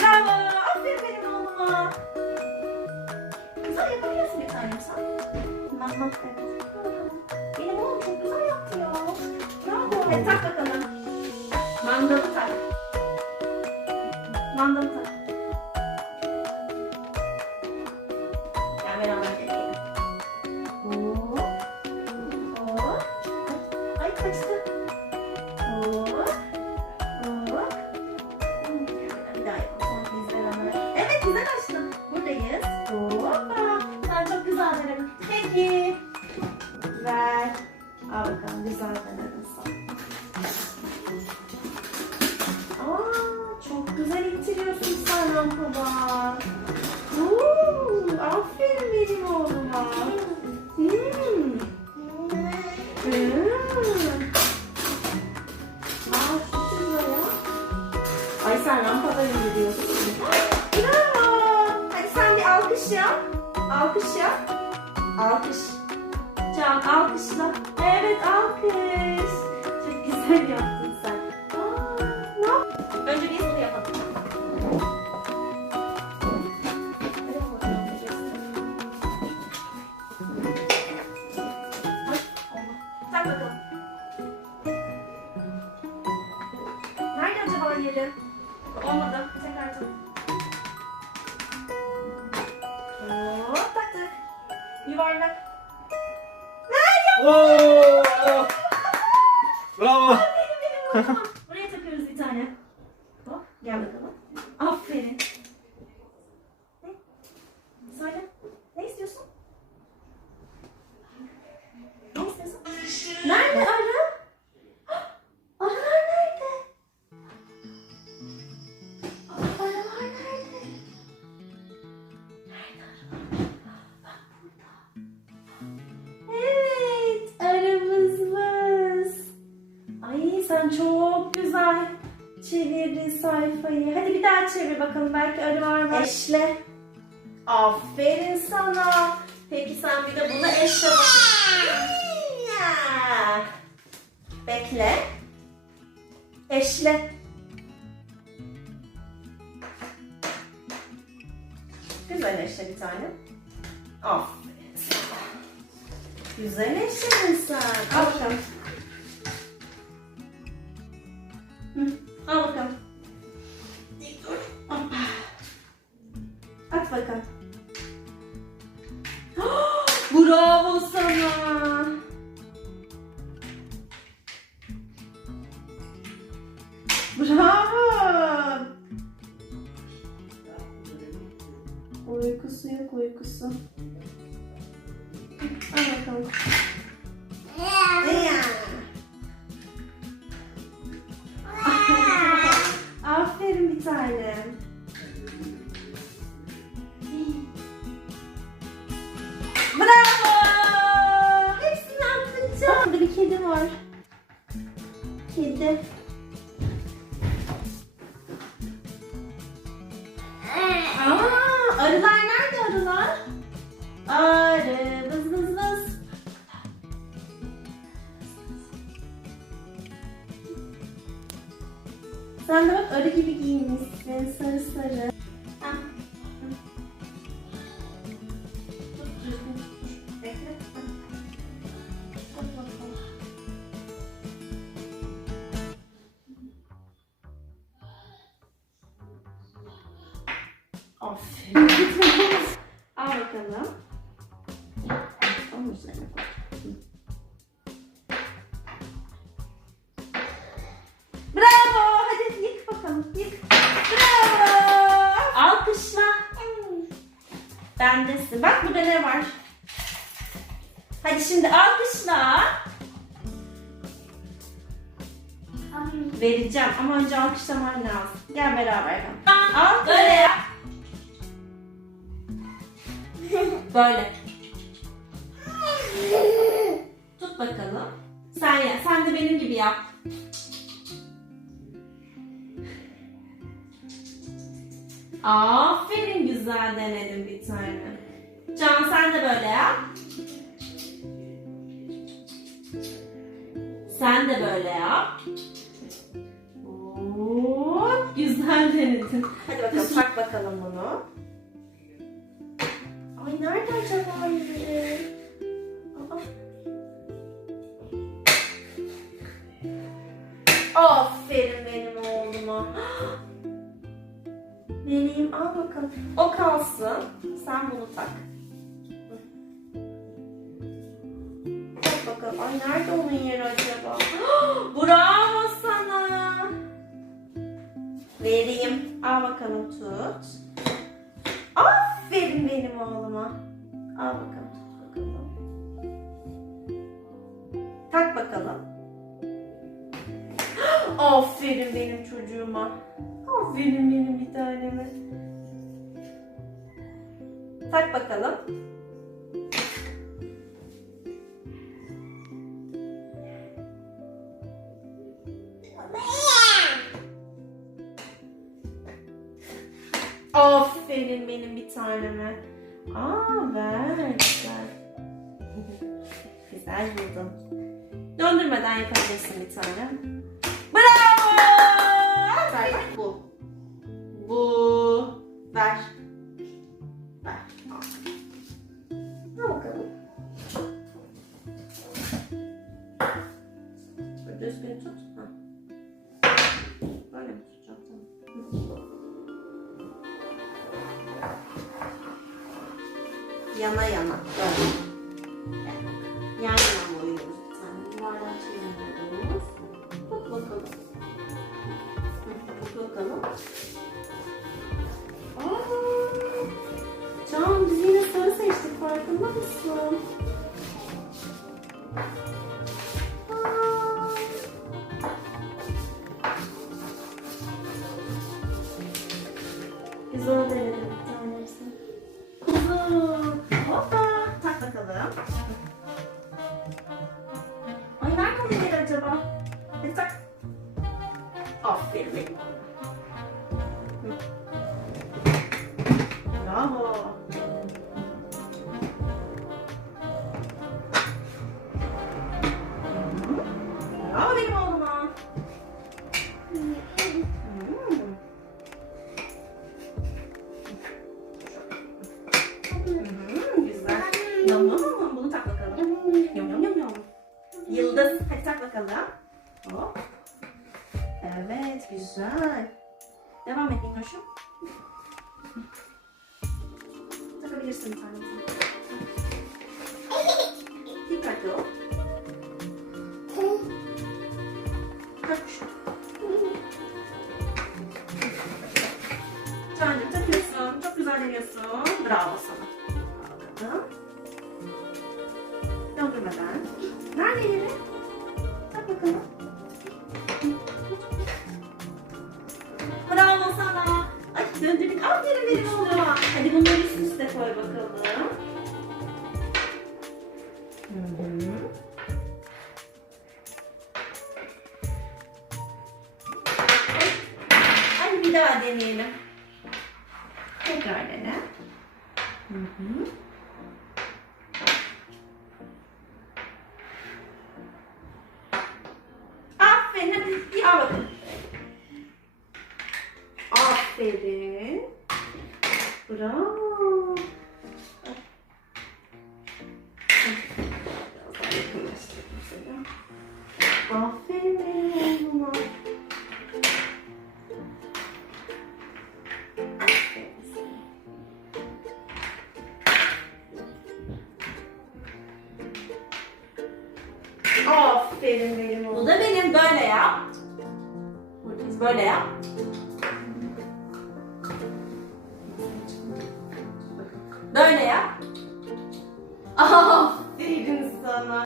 Bravo. Benim oğluma. Güzel yapabiliyorsun bir tanem sen. Mahmut oğlum çok güzel yaptı ya. Bravo. Hadi tak bakalım. Mandalı tak. Mandalı tak. Güzel yaptın sen. Aa, ne yap- Önce bunu yapalım. Tak bakalım. Nerede acaba yeri? Olmadı. Tekrar tak. Hop taktık. Yuvarlak. Oo! Bravo. Çevir bakalım belki arı var mı? Eşle. Aferin sana. Peki sen bir de bunu eşle bakalım. Bekle. Eşle. Güzel eşle bir tane. Aferin sana. Güzel eşledin sen. Al bakalım. Hı, al bakalım. Uykusu yok uykusu. Al bakalım. Aferin bir tanem. Bravo! Hepsini yaptın can. Burada bir kedi var. Kedi. Sen de bak arı gibi giyinmişsin sarı sarı. Bakalım. Aferin. Al bakalım. Bakalım. Yık. Bravo. Alkışla. Bendesin. Bak burada ne var? Hadi şimdi alkışla. Vereceğim ama önce alkışlaman lazım. Gel beraber. Al böyle yap. Böyle. Tut bakalım. Sen sen de benim gibi yap. Aferin güzel denedin bir tane. Can sen de böyle yap. Sen de böyle yap. Oo, güzel denedin. Hadi bakalım tak bakalım bunu. Ay nerede acaba? Aa. Aferin Vereyim al bakalım. O kalsın. Sen bunu tak. Tak bakalım. Ay nerede onun yeri acaba? Bravo sana. Vereyim. Al bakalım tut. Aferin benim oğluma. Al bakalım tut bakalım. Tak bakalım. Aferin benim çocuğuma. Aferin benim bir taneme. Tak bakalım. Aferin benim bir taneme. Aa ver güzel. güzel buldum. Döndürmeden yapabilirsin bir tane. Ver bak bu. Bu. Ver. Ver. Al. Al bakalım. Böyle düzgün tut. Ha. Böyle mi tutacağım? Yana yana. Böyle. Bravo. Bravo benim. Hmm. Hmm, güzel. Yum yum yum. Bunu tak bakalım. Yum yum yum yum. Yıldız. Hadi tak bakalım. Hop. Evet güzel. Cancım takıyorsun. Çok güzel deniyorsun. Bravo sana. Al bakalım. Döndürmeden. Nerede yeri? Tak bakalım. Bravo sana. Ay döndürdük. Aferin benim oğluma. Hadi bunları üst üste koy bakalım. Bir daha deneyelim. Tekrar dene. Hı hı. Aferin. Hadi. Aferin. Bravo. Aferin benim oğlum. Bu da benim böyle yap. Biz böyle yap.